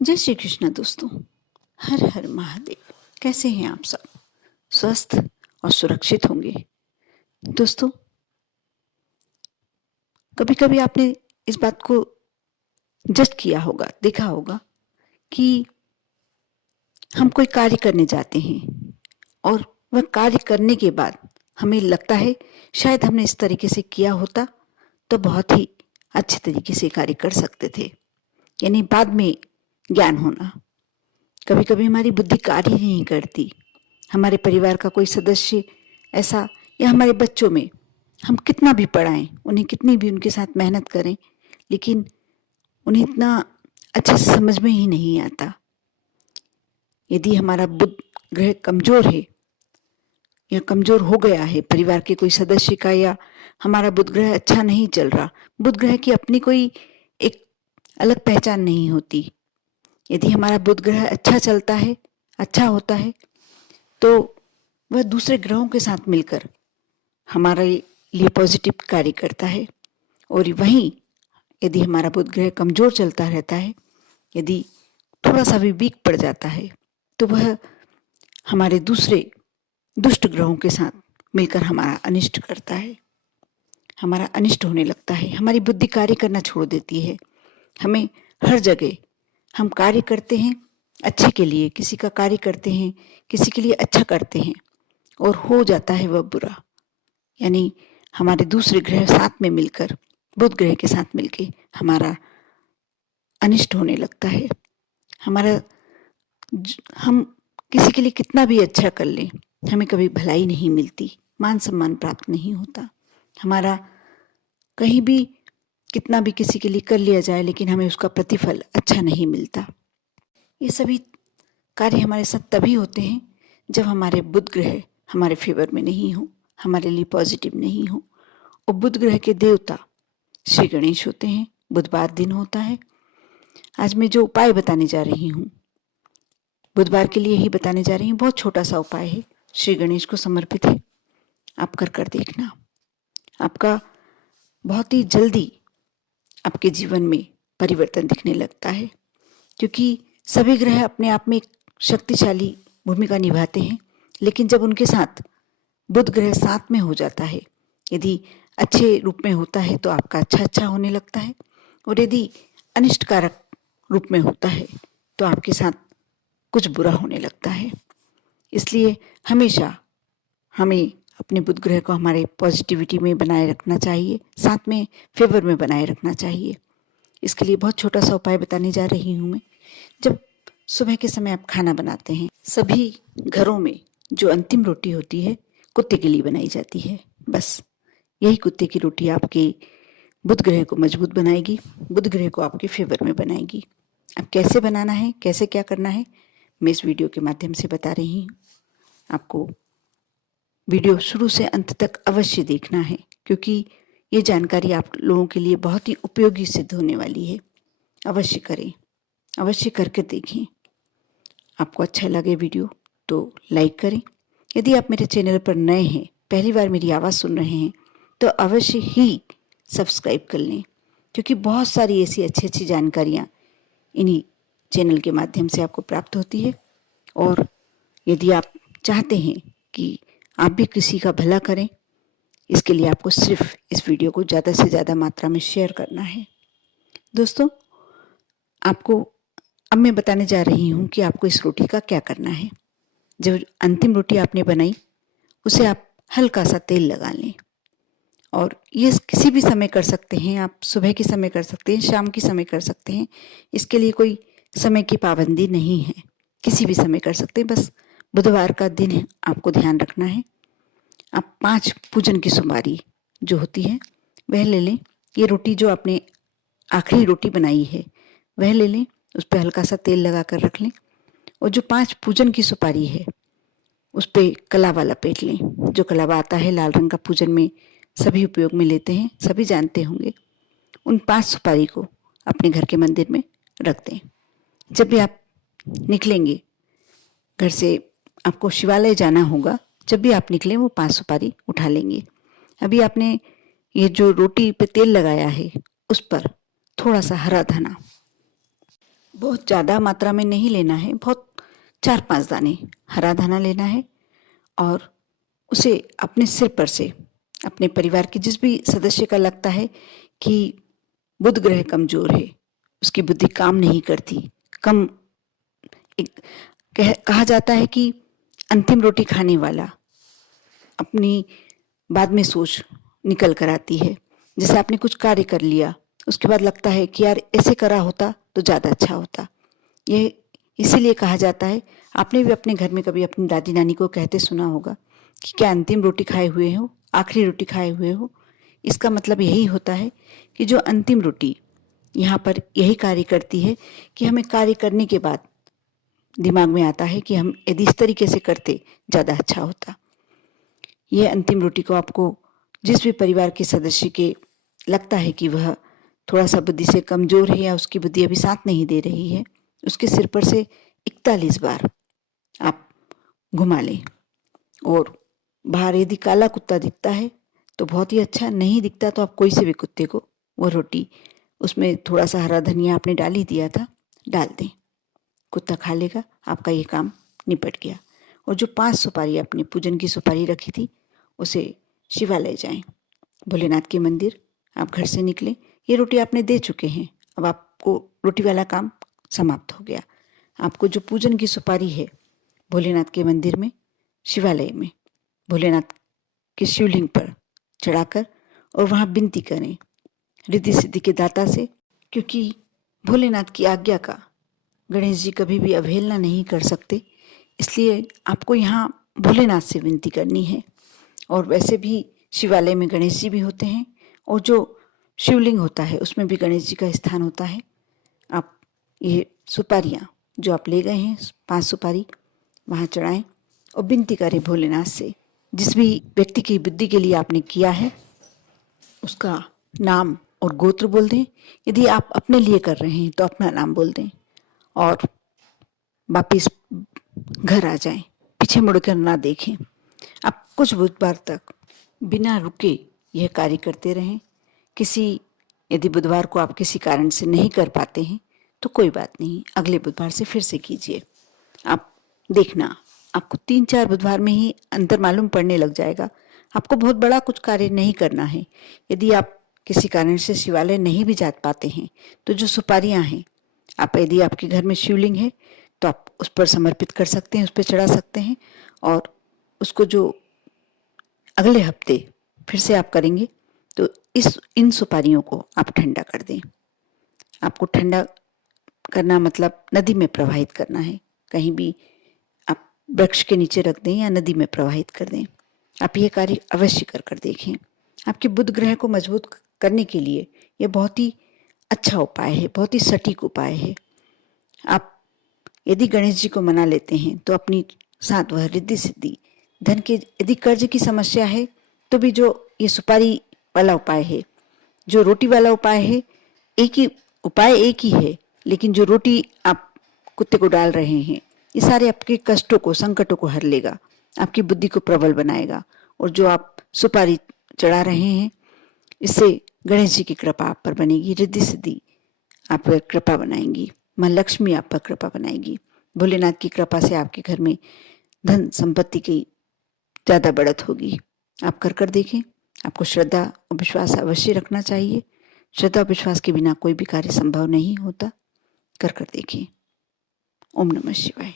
जय श्री कृष्ण दोस्तों। हर हर महादेव। कैसे हैं आप सब? स्वस्थ और सुरक्षित होंगे। दोस्तों, कभी कभी आपने इस बात को जज किया होगा, देखा होगा कि हम कोई कार्य करने जाते हैं और वह कार्य करने के बाद हमें लगता है शायद हमने इस तरीके से किया होता तो बहुत ही अच्छे तरीके से कार्य कर सकते थे। यानी बाद में ज्ञान होना। कभी कभी हमारी बुद्धि कार्य ही नहीं करती। हमारे परिवार का कोई सदस्य ऐसा, या हमारे बच्चों में हम कितना भी पढ़ाएं, उन्हें कितनी भी उनके साथ मेहनत करें, लेकिन उन्हें इतना अच्छे से समझ में ही नहीं आता। यदि हमारा बुध ग्रह कमजोर है या कमजोर हो गया है, परिवार के कोई सदस्य का, या हमारा बुध ग्रह अच्छा नहीं चल रहा, बुध ग्रह की अपनी कोई एक अलग पहचान नहीं होती। यदि हमारा बुध ग्रह अच्छा चलता है, अच्छा होता है, तो वह दूसरे ग्रहों के साथ मिलकर हमारे लिए पॉजिटिव कार्य करता है। और वहीं यदि हमारा बुध ग्रह कमजोर चलता रहता है, यदि थोड़ा सा भी वीक पड़ जाता है, तो वह हमारे दूसरे दुष्ट ग्रहों के साथ मिलकर हमारा अनिष्ट करता है। हमारा अनिष्ट होने लगता है, हमारी बुद्धि कार्य करना छोड़ देती है। हमें हर जगह हम कार्य करते हैं अच्छे के लिए, किसी का कार्य करते हैं, किसी के लिए अच्छा करते हैं, और हो जाता है वह बुरा। यानी हमारे दूसरे ग्रह साथ में मिलकर, बुध ग्रह के साथ मिलकर हमारा अनिष्ट होने लगता है। हम किसी के लिए कितना भी अच्छा कर लें, हमें कभी भलाई नहीं मिलती, मान सम्मान प्राप्त नहीं होता। हमारा कहीं भी कितना भी किसी के लिए कर लिया जाए, लेकिन हमें उसका प्रतिफल अच्छा नहीं मिलता। ये सभी कार्य हमारे साथ तभी होते हैं जब हमारे बुध ग्रह हमारे फेवर में नहीं हो, हमारे लिए पॉजिटिव नहीं हो। और बुध ग्रह के देवता श्री गणेश होते हैं। बुधवार दिन होता है। आज मैं जो उपाय बताने जा रही हूँ, बुधवार के लिए ही बताने जा रही हूँ। बहुत छोटा सा उपाय है, श्री गणेश को समर्पित है। आप कर देखना, आपका बहुत ही जल्दी आपके जीवन में परिवर्तन दिखने लगता है। क्योंकि सभी ग्रह अपने आप में एक शक्तिशाली भूमिका निभाते हैं, लेकिन जब उनके साथ बुध ग्रह साथ में हो जाता है, यदि अच्छे रूप में होता है तो आपका अच्छा होने लगता है, और यदि अनिष्टकारक रूप में होता है तो आपके साथ कुछ बुरा होने लगता है। इसलिए हमेशा हमें अपने बुध ग्रह को हमारे पॉजिटिविटी में बनाए रखना चाहिए, साथ में फेवर में बनाए रखना चाहिए। इसके लिए बहुत छोटा सा उपाय बताने जा रही हूँ मैं। जब सुबह के समय आप खाना बनाते हैं, सभी घरों में जो अंतिम रोटी होती है कुत्ते के लिए बनाई जाती है। बस यही कुत्ते की रोटी आपके बुध ग्रह को मजबूत बनाएगी, बुध ग्रह को आपके फेवर में बनाएगी। अब कैसे बनाना है, कैसे क्या करना है, मैं इस वीडियो के माध्यम से बता रही हूँ। आपको वीडियो शुरू से अंत तक अवश्य देखना है, क्योंकि ये जानकारी आप लोगों के लिए बहुत ही उपयोगी सिद्ध होने वाली है। अवश्य करें, अवश्य करके देखें। आपको अच्छा लगे वीडियो तो लाइक करें। यदि आप मेरे चैनल पर नए हैं, पहली बार मेरी आवाज़ सुन रहे हैं, तो अवश्य ही सब्सक्राइब कर लें, क्योंकि बहुत सारी ऐसी अच्छी अच्छी जानकारियाँ इन्हीं चैनल के माध्यम से आपको प्राप्त होती है। और यदि आप चाहते हैं कि आप भी किसी का भला करें, इसके लिए आपको सिर्फ इस वीडियो को ज़्यादा से ज़्यादा मात्रा में शेयर करना है। दोस्तों, आपको अब मैं बताने जा रही हूँ कि आपको इस रोटी का क्या करना है। जो अंतिम रोटी आपने बनाई, उसे आप हल्का सा तेल लगा लें, और ये किसी भी समय कर सकते हैं। आप सुबह के समय कर सकते हैं, शाम के समय कर सकते हैं। इसके लिए कोई समय की पाबंदी नहीं है, किसी भी समय कर सकते हैं। बस बुधवार का दिन है, आपको ध्यान रखना है। आप 5 पूजन की सुपारी जो होती है वह ले लें। ये रोटी जो आपने आखिरी रोटी बनाई है वह ले लें, उस पर हल्का सा तेल लगा कर रख लें, और जो 5 पूजन की सुपारी है उस पर कलावा लपेट लें। जो कलावा आता है लाल रंग का, पूजन में सभी उपयोग में लेते हैं, सभी जानते होंगे। उन 5 सुपारी को अपने घर के मंदिर में रख दें। जब भी आप निकलेंगे घर से, आपको शिवालय जाना होगा, जब भी आप निकलें वो 5 सुपारी उठा लेंगे। अभी आपने ये जो रोटी पे तेल लगाया है उस पर थोड़ा सा हरा धना बहुत ज़्यादा मात्रा में नहीं लेना है, बहुत 4-5 दाने हरा धना लेना है और उसे अपने सिर पर से अपने परिवार के जिस भी सदस्य का लगता है कि बुध ग्रह कमजोर है, उसकी बुद्धि काम नहीं करती, कम एक कहा जाता है कि अंतिम रोटी खाने वाला अपनी बाद में सोच निकल कर आती है। जैसे आपने कुछ कार्य कर लिया, उसके बाद लगता है कि यार ऐसे करा होता तो ज़्यादा अच्छा होता। ये इसीलिए कहा जाता है, आपने भी अपने घर में कभी अपनी दादी नानी को कहते सुना होगा कि क्या अंतिम रोटी खाए हुए हो, आखिरी रोटी खाए हुए हो। इसका मतलब यही होता है कि जो अंतिम रोटी यहाँ पर यही कार्य करती है कि हमें कार्य करने के बाद दिमाग में आता है कि हम यदि इस तरीके से करते ज़्यादा अच्छा होता। ये अंतिम रोटी को आपको जिस भी परिवार के सदस्य के लगता है कि वह थोड़ा सा बुद्धि से कमज़ोर है या उसकी बुद्धि अभी साथ नहीं दे रही है, उसके सिर पर से 41 बार आप घुमा लें। और बाहर यदि काला कुत्ता दिखता है तो बहुत ही अच्छा, नहीं दिखता तो आप कोई से भी कुत्ते को वो रोटी, उसमें थोड़ा सा हरा धनिया आपने डाल ही दिया था, डाल दें, कुत्ता खा लेगा, आपका ये काम निपट गया। और जो 5 सुपारी आपने पूजन की सुपारी रखी थी उसे शिवालय जाएं, भोलेनाथ के मंदिर आप घर से निकले, ये रोटी आपने दे चुके हैं, अब आपको रोटी वाला काम समाप्त हो गया। आपको जो पूजन की सुपारी है भोलेनाथ के मंदिर में, शिवालय में भोलेनाथ के शिवलिंग पर चढ़ाकर और वहाँ विनती करें रिद्धि सिद्धि के दाता से, क्योंकि भोलेनाथ की आज्ञा का गणेश जी कभी भी अवहेलना नहीं कर सकते। इसलिए आपको यहाँ भोलेनाथ से विनती करनी है। और वैसे भी शिवालय में गणेश जी भी होते हैं और जो शिवलिंग होता है उसमें भी गणेश जी का स्थान होता है। आप ये सुपारियाँ जो आप ले गए हैं 5 सुपारी वहाँ चढ़ाएं और विनती करें भोलेनाथ से। जिस भी व्यक्ति की बुद्धि के लिए आपने किया है उसका नाम और गोत्र बोल दें। यदि आप अपने लिए कर रहे हैं तो अपना नाम बोल दें और वापिस घर आ जाएं, पीछे मुड़कर ना देखें। आप कुछ बुधवार तक बिना रुके यह कार्य करते रहें। यदि बुधवार को आप किसी कारण से नहीं कर पाते हैं तो कोई बात नहीं, अगले बुधवार से फिर से कीजिए। आप देखना, आपको 3-4 बुधवार में ही अंतर मालूम पड़ने लग जाएगा। आपको बहुत बड़ा कुछ कार्य नहीं करना है। यदि आप किसी कारण से शिवालय नहीं भी जा पाते हैं तो जो सुपारियाँ हैं, आप यदि आपके घर में शिवलिंग है तो आप उस पर समर्पित कर सकते हैं, उस पर चढ़ा सकते हैं और उसको जो अगले हफ्ते फिर से आप करेंगे तो इन सुपारियों को आप ठंडा कर दें। आपको ठंडा करना मतलब नदी में प्रवाहित करना है, कहीं भी आप वृक्ष के नीचे रख दें या नदी में प्रवाहित कर दें। आप ये कार्य अवश्य कर देखें। आपके बुध ग्रह को मजबूत करने के लिए यह बहुत ही अच्छा उपाय है, बहुत ही सटीक उपाय है। आप यदि गणेश जी को मना लेते हैं तो अपनी साथ वह रिद्धि सिद्धि, धन के यदि कर्ज की समस्या है तो भी जो ये सुपारी वाला उपाय है, जो रोटी वाला उपाय है, एक ही है, लेकिन जो रोटी आप कुत्ते को डाल रहे हैं ये सारे आपके कष्टों को, संकटों को हर लेगा, आपकी बुद्धि को प्रबल बनाएगा। और जो आप सुपारी चढ़ा रहे हैं इससे गणेश जी की कृपा आप पर बनेगी, रिद्धि सिद्धि आप पर कृपा बनाएंगी, माँ लक्ष्मी आप पर कृपा बनाएगी। भोलेनाथ की कृपा से आपके घर में धन संपत्ति की ज़्यादा बढ़त होगी। आप कर देखें। आपको श्रद्धा और विश्वास अवश्य रखना चाहिए। श्रद्धा और विश्वास के बिना कोई भी कार्य संभव नहीं होता। कर देखें। ओम नमः शिवाय।